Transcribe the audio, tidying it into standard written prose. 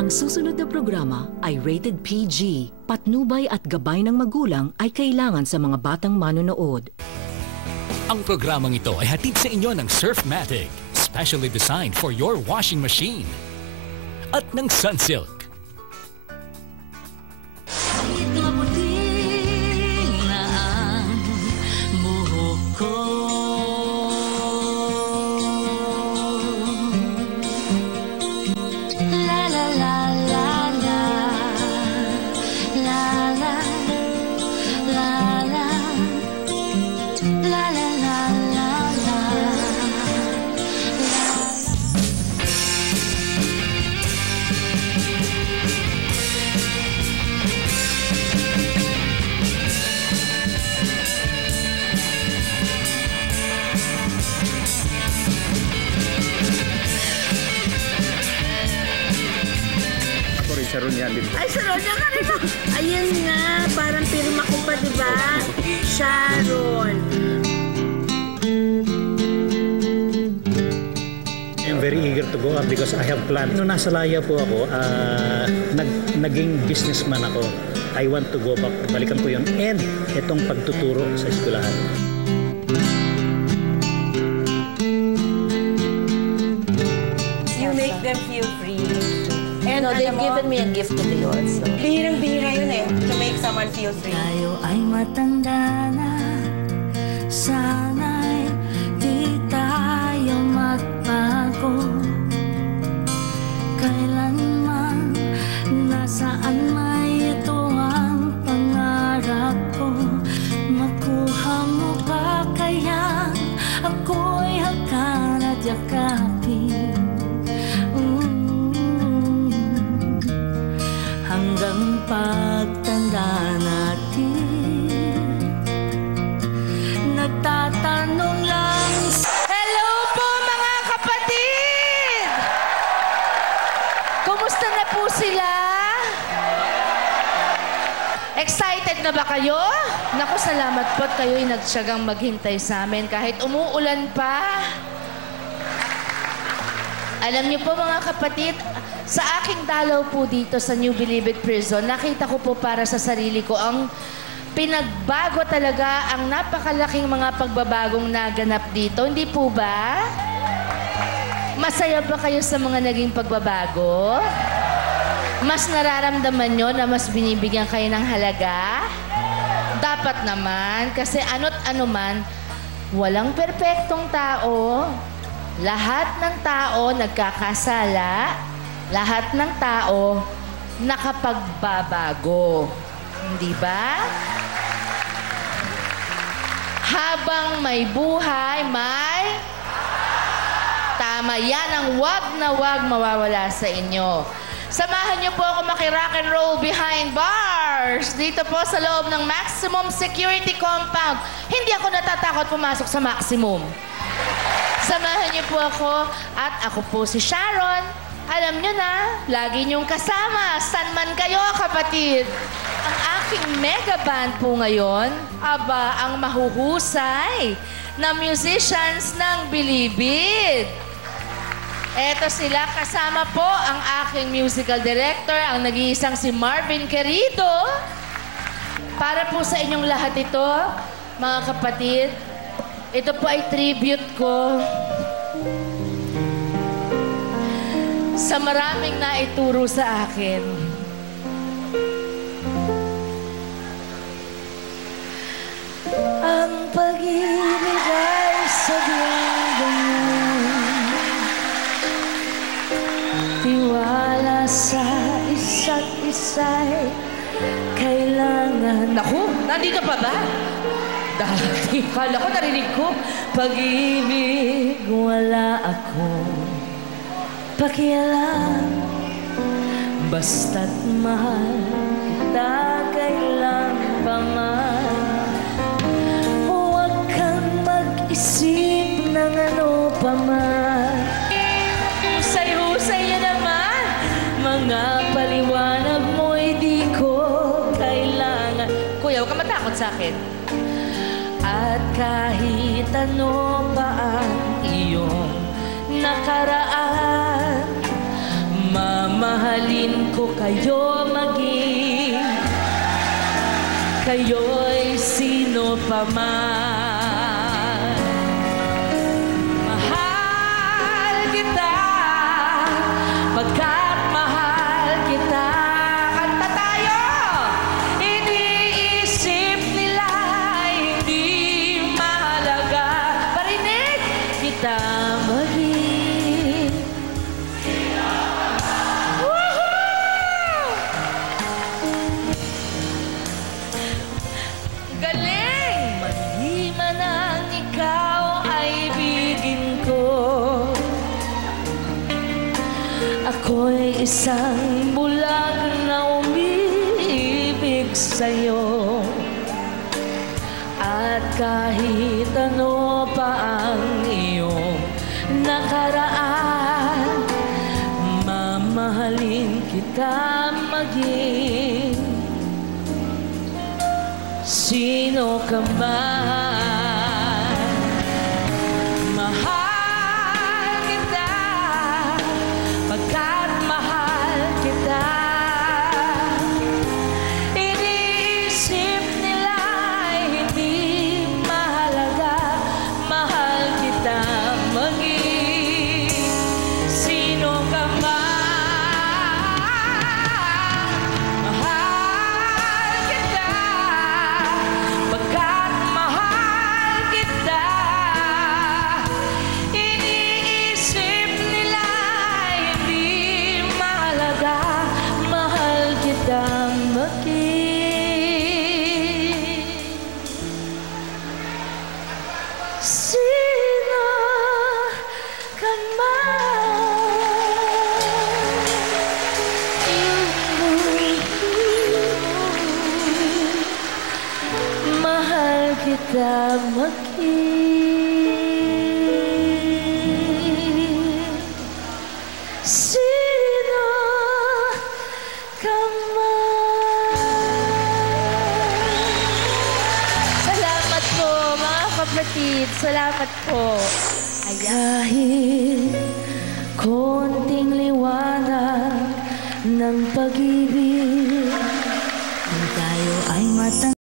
Ang susunod na programa ay rated PG. Patnubay at gabay ng magulang ay kailangan sa mga batang manonood. Ang programang ito ay hatid sa inyo ng Surfmatic, specially designed for your washing machine. At ng Sunsilk. Sharon yan din. Ay, Sharon yan ka rin. Ayun nga, parang pirma ko pa, diba? Sharon. I'm very eager to go up because I have plans. Nung nasa Laya po ako, naging businessman ako. I want to go back. Balikan ko yun. And itong pagtuturo sa eskwelahan. You make them feel free. And they've given me a gift today also. Bihirang-bihira yun eh, to make someone feel free. Tayo ay matanda na, sana'y di tayo magbago. Kailanman, nasaan may ito ang pangarap ko. Makuha mo ba kaya ako'y hakan at yakapin? Hanggang pagtanda natin, nagtatanong lang. Hello po mga kapatid! Kumusta na po sila? Excited na ba kayo? Naku, salamat po at kayo'y nagtiyagang maghintay sa amin kahit umuulan pa. Alam niyo po mga kapatid, sa aking dalaw po dito sa New Bilibid Prison, nakita ko po para sa sarili ko ang pinagbago talaga, ang napakalaking mga pagbabagong naganap dito. Hindi po ba? Masaya ba kayo sa mga naging pagbabago? Mas nararamdaman nyo na mas binibigyan kayo ng halaga? Dapat naman, kasi ano't ano man, walang perpektong tao. Lahat ng tao nagkakasala. Lahat ng tao nakapagbabago. Hindi ba? Habang may buhay, may... Tama yan ang wag na wag mawawala sa inyo. Samahan niyo po ako maki-rock and roll behind bars. Dito po sa loob ng Maximum Security Compound. Hindi ako natatakot pumasok sa Maximum. Samahan niyo po ako at ako po si Sharon. Alam nyo na, lagi niyong kasama. San man kayo, kapatid? Ang aking mega band po ngayon, aba, ang mahuhusay na musicians ng Bilibid. Eto sila, kasama po ang aking musical director, ang nag-iisang si Marvin Querido. Para po sa inyong lahat ito, mga kapatid, ito po ay tribute ko sa maraming naituro sa akin. Ang pag-ibig ay sadyang ganyan, tiwala sa isa't isa'y kailangan. Naku, nandito pa ba? Dati, kala ko narinig ko. Pag-ibig, wala akong pakialam, basta't mahal kita kailan pa man. Huwag kang mag-isip ng ano pa man. Husay-husay niya naman. Mga paliwanag mo'y di ko kailangan. Kuya, huwag ka matakot sa akin. At kahit ano pa ang iyong nakaraan, mamahalin ko kayo maging kayo'y sino pa man. Mahal kita pagkat mahal kita. Kanta tayo! Iniisip nila hindi mahalaga. Parinig kita maging. Woohoo! Galing! Maliman ang ikaw ay ibigin ko. Ako'y isang bulag na umiibig sa'yo. At kahit ano pa ang iyong nakaraan, mamahalin kita maging sino ka man. Mahal kita pagkat mahal kita. Iniisip nila hindi mahalaga. Mahal kita maging sino ka man. Mahal kita pagkat mahal kita. Iniisip nila hindi mahalaga. Mahal kita maging sino ka man. Mahal kita maging sino ka man. Salamat po, mga kapatid. Salamat po. Kahit konting liwanag ng pag-ibig, kung tayo ay matang